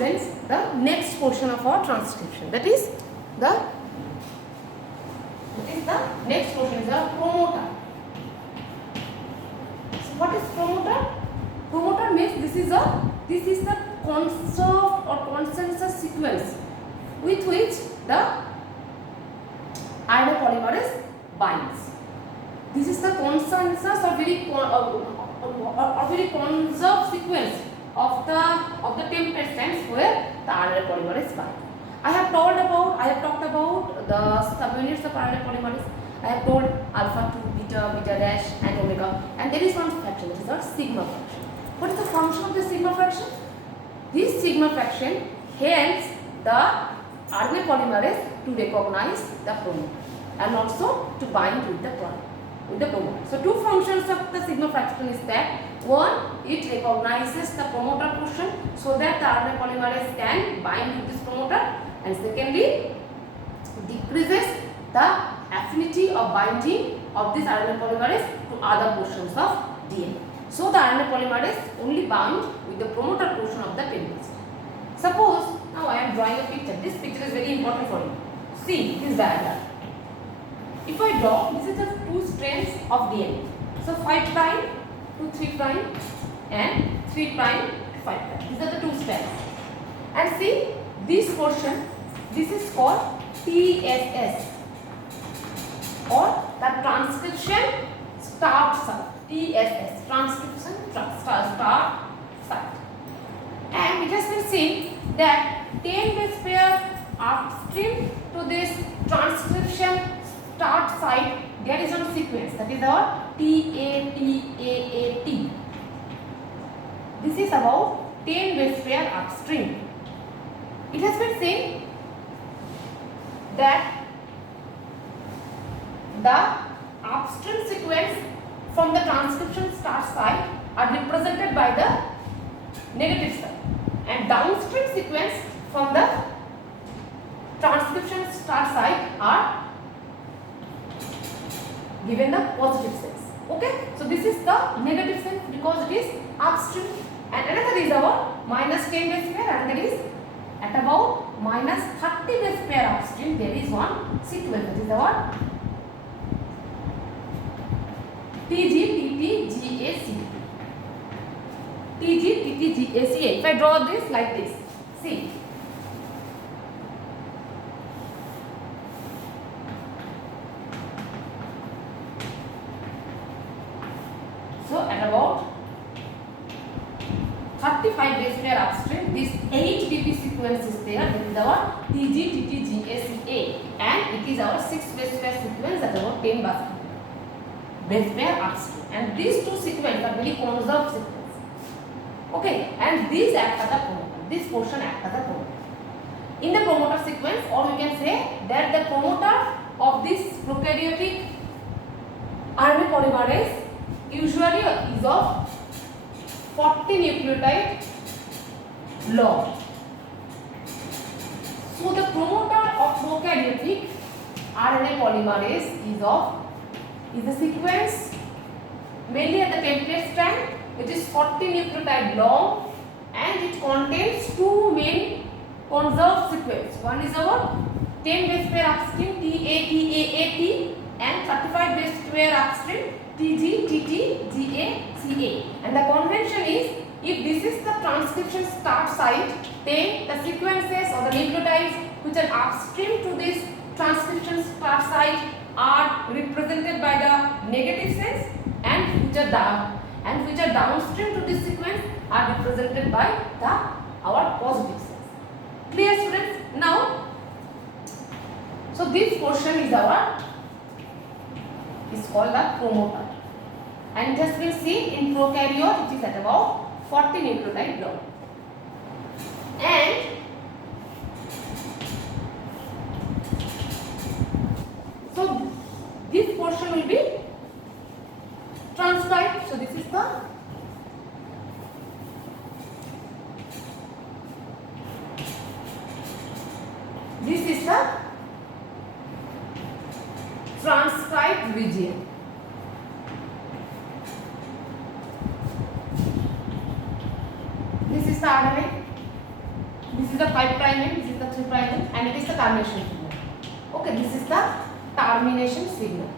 students, the next portion of our transcription, that is the next portion is the promoter. So what is promoter? Promoter means this is the conserved or consensus sequence with which the RNA polymerase binds. This is the consensus or very conserved sequence of the template strands where the RNA polymerase binds. I have talked about the subunits of RNA polymerase. I have told alpha 2, beta, beta dash, and omega, and there is one fraction which is called sigma fraction. What is the function of the sigma fraction? This sigma fraction helps the RNA polymerase to recognize the promoter and also to bind with the promoter. So two functions of the sigma fraction is that one, it recognizes the promoter portion so that the RNA polymerase can bind with this promoter, and secondly, decreases the affinity of binding of this RNA polymerase to other portions of DNA. So the RNA polymerase only bound with the promoter portion of the template. Suppose now I am drawing a picture. This picture is very important for you. See this diagram. If I draw, this is the two strands of DNA. So 5 prime to 3 prime and 3 prime to 5 prime. These are the two strands. And see this portion. This is called TSS, or the transcription start site. TSS, transcription start site. And it has been seen that 10 base pair upstream to this transcription start site, there is one sequence, that is our TATAAT. This is about 10 base pair upstream. It has been seen that the upstream sequence from the transcription start site are represented by the negative side, and downstream sequence from the transcription start site are given the positive sense. Okay, so this is the negative sense because it is upstream, and another is our minus 10 base pair, and there is at about minus 30 base pair upstream there is one sequence, that is our TGTTGAC. TGTTGACA. If I draw this like this, see. So at about 35 base pair upstream, this 8 BP sequence is there. That is our TGTTGACA, and it is our 6 base pair sequence at about 10 base pair upstream. And these two sequences are very conserved sequence. Okay, and these act as a promoter. This portion acts as a promoter. In the promoter sequence, or we can say that the promoter of this prokaryotic RNA polymerase usually is of 40 nucleotide long. So the promoter of prokaryotic RNA polymerase is a sequence mainly at the template strand. It is 40 nucleotide long, and it contains two main conserved sequence. One is our 10 base pair upstream TATAAT, and 35 base pair upstream TGTTGACA. And the convention is, if this is the transcription start site, then the sequences or the nucleotides which are upstream to this transcription start site are represented by the negative sense, and which are downstream to this sequence are represented by our positive sense. Clear, students? Now, so this portion is called the promoter, and it has been seen in prokaryote. It is at about 40 nucleotide long, and so this portion will be transcribed. So this is the transcribed region. This is the RNA. the 5 prime end, this is the 3 prime end, and it is the termination signal. Okay, this is the termination signal,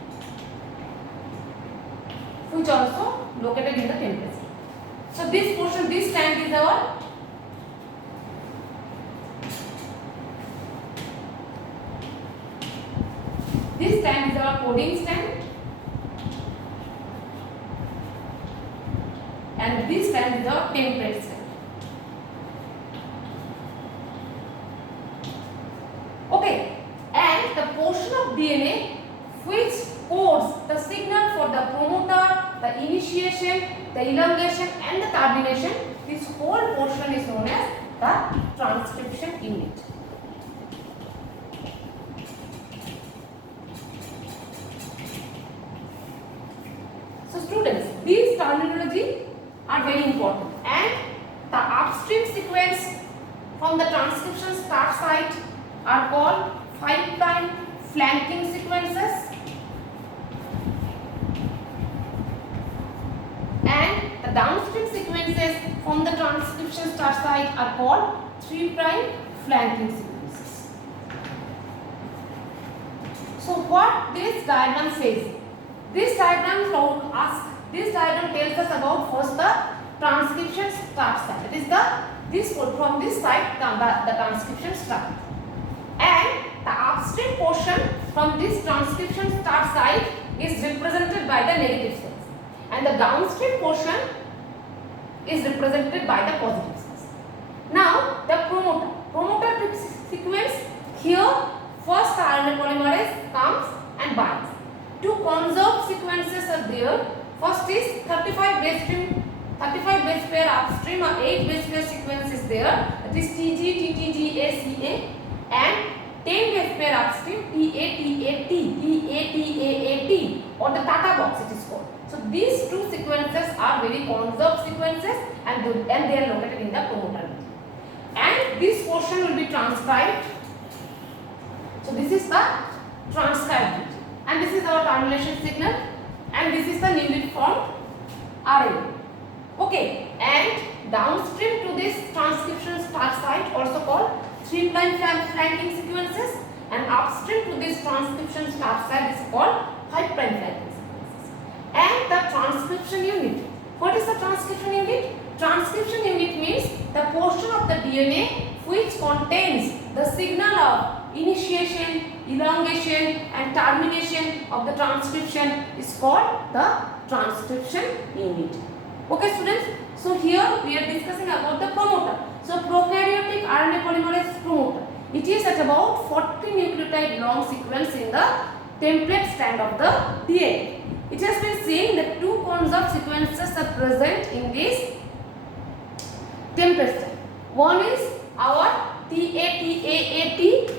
which also located in the template. So this portion, this stand is our coding stand, and this stand is our template stand. Okay, and the portion of DNA which codes the signal for the promoter, the initiation, the elongation and the termination, this whole portion is known as the transcription unit. So students, these terminology are very important, and the upstream sequence from the transcription start site are called 5 prime flanking sequences, and the downstream sequences from the transcription start site are called 3 prime flanking sequences. So what this diagram says? This diagram tells us about first the transcription start site. It is from this side the transcription start, and the upstream portion from this transcription start site is represented by the negative cells, and the downstream portion is represented by the positive cells. Now the promoter sequence, here first the RNA polymerase comes and binds. Two conserved sequences are there. First is 35 base pair upstream or 8 base pair sequence is there. That is TG, TTG, ACA, and 10 base pair upstream TATAT, TATAAT, or the Tata box it is called. So these two sequences are very conserved sequences, and they are located in the promoter region. And this portion will be transcribed. So this is the transcribed region. And this is our termination signal, and this is the newly formed RNA. Okay, and downstream to this transcription start site, also called 3 prime flanking sequences, and upstream to this transcription start site is called 5 prime flanking sequences. And the transcription unit. What is the transcription unit? Transcription unit means the portion of the DNA which contains the signal of initiation, elongation and termination of the transcription is called the transcription unit. Okay students, so here we are discussing about the promoter. So prokaryotic RNA polymerase promoter, it is at about 40 nucleotide long sequence in the template strand of the DNA. It has been seen that two conserved sequences are present in this template strand. One is our TATAAT,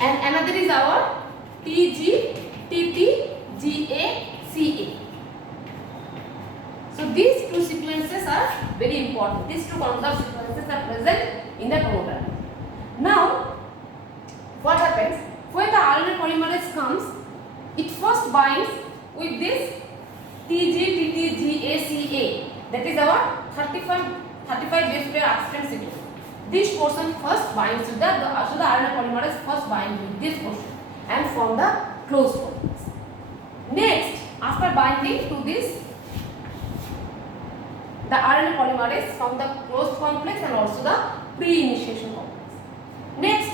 and another is our TGTTGACA. So these two sequences are very important. These two conserved sequences are present in the promoter. Now, what happens when the RNA polymerase comes? It first binds with this TGTTGACA. That is our 35 base pair upstream sequence. This portion first binds to the RNA polymerase first binds with this portion and form the closed complex. Next, after binding to this, the RNA polymerase from the closed complex and also the pre-initiation complex. Next,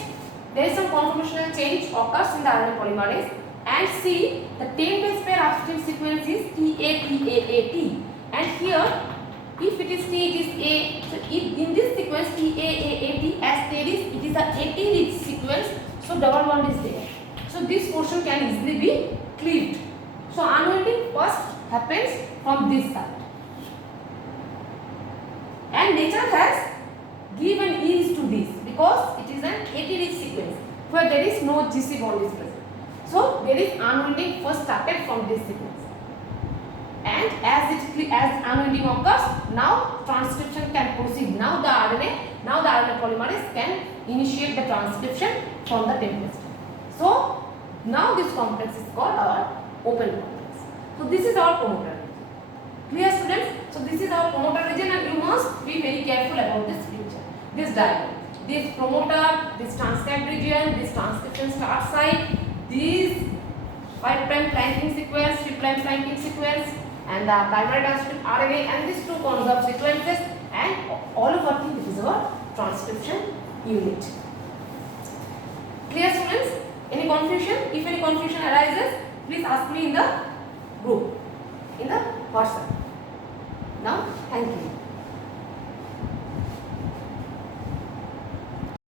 there is some conformational change occurs in the RNA polymerase, and see the 10 base pair upstream sequence is TATAAT, and here if it is T, it is A. So in this sequence TAAAT, as there is, it is a AT rich sequence, so double bond is there. So this portion can easily be cleaved. So unwinding first happens from this side, and nature has given ease to this because it is an AT rich sequence where there is no GC bond is present. So there is unwinding first started from this sequence, and as unwinding occurs, now transcription can proceed. Now the RNA polymerase can initiate the transcription from the template. So now this complex is called our open complex. So this is our promoter. Clear students? So this is our promoter region, and you must be very careful about this picture, this diagram. This promoter, this transcript region, this transcription start site, these 5' flanking sequence, 3' flanking sequence, and the primary transcript RNA, and these two conserved sequences, and all over thing, this is our transcription unit. Clear, students? Any confusion? If any confusion arises, please ask me in the group, in the WhatsApp. Now, thank you.